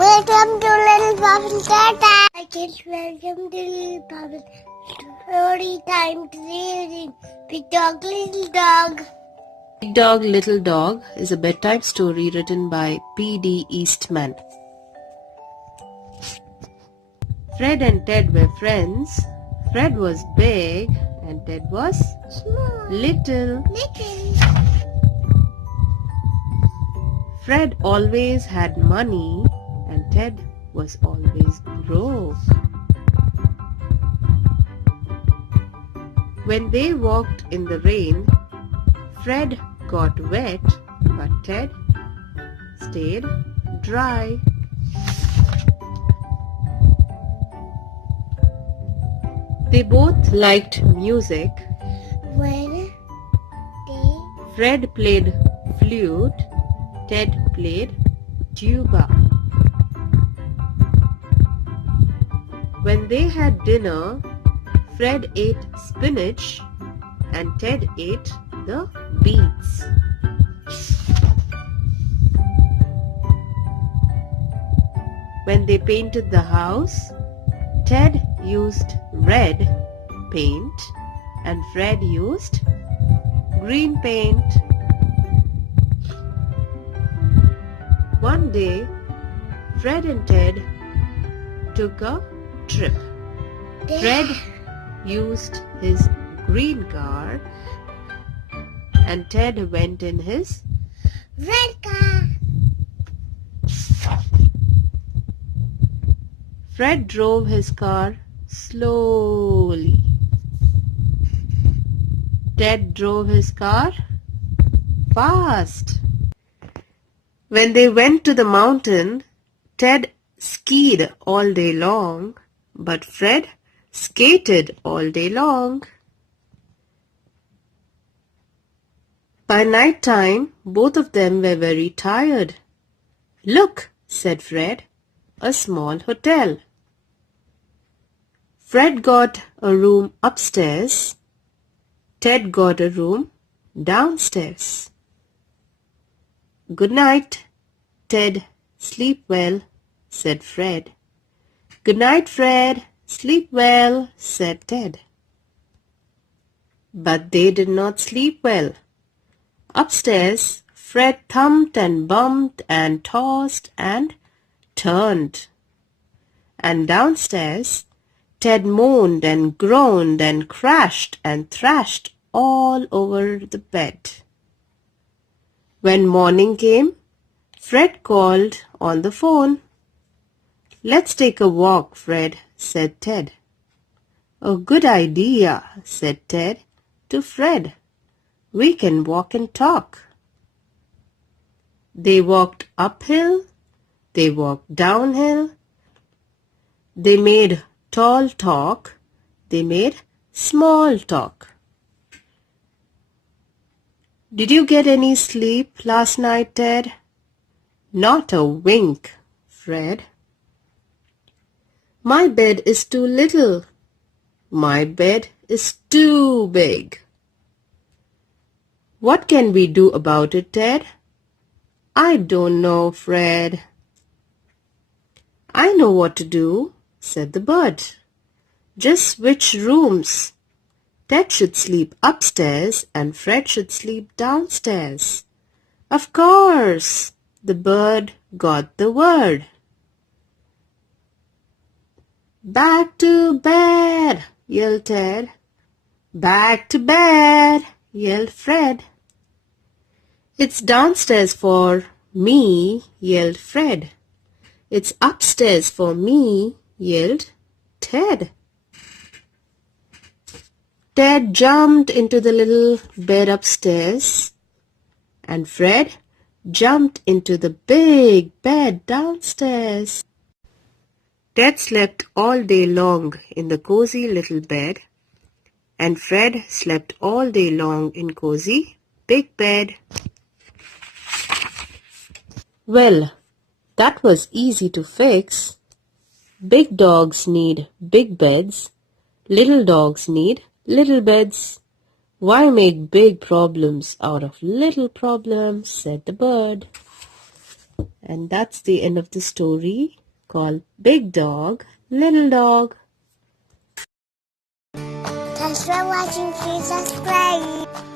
Welcome to Little Puppet Time. Kids, welcome to Little Puppet Story Time. Today, Big Dog, Little Dog. Big Dog, Little Dog is a bedtime story written by P.D.Eastman. Fred and Ted were friends. Fred was big and Ted was Small. little. Little. Fred always had money and Ted was always broke. When they walked in the rain, Fred got wet, but Ted stayed dry. They both liked music. When Fred played flute, Ted played tuba. When they had dinner, Fred ate spinach and Ted ate the beets. When they painted the house, Ted used red paint and Fred used green paint. One day, Fred and Ted took a trip. Fred used his green car and Ted went in his red car. Fred drove his car slowly. Ted drove his car fast. When they went to the mountain, Ted skied all day long, but Fred skated all day long. By night time, both of them were very tired. "Look," said Fred, "a small hotel." Fred got a room upstairs. Ted got a room downstairs. "Good night, Ted. Sleep well," said Fred. "Good night, Fred. Sleep well," said Ted. But they did not sleep well. Upstairs, Fred thumped and bumped and tossed and turned. And downstairs, Ted moaned and groaned and crashed and thrashed all over the bed. When morning came, Fred called on the phone. "Let's take a walk, Fred," said Ted. "A good idea," said Ted to Fred. "We can walk and talk." They walked uphill, they walked downhill. They made tall talk, they made small talk. "Did you get any sleep last night, Ted?" "Not a wink, Fred." "My bed is too little." "My bed is too big." "What can we do about it, Ted?" "I don't know, Fred." "I know what to do," said the bird. "Just switch rooms. Ted should sleep upstairs and Fred should sleep downstairs." "Of course!" The bird got the word. "Back to bed!" yelled Ted. "Back to bed!" yelled Fred. "It's downstairs for me," yelled Fred. "It's upstairs for me," yelled Ted. Ted jumped into the little bed upstairs, and Fred jumped into the big bed downstairs. Ted slept all day long in the cozy little bed, and Fred slept all day long in cozy big bed. Well, that was easy to fix. Big dogs need big beds. Little dogs need little beds. "Why make big problems out of little problems?" said the bird. And that's the end of the story called Big Dog, Little Dog. Thanks for watching. Please subscribe.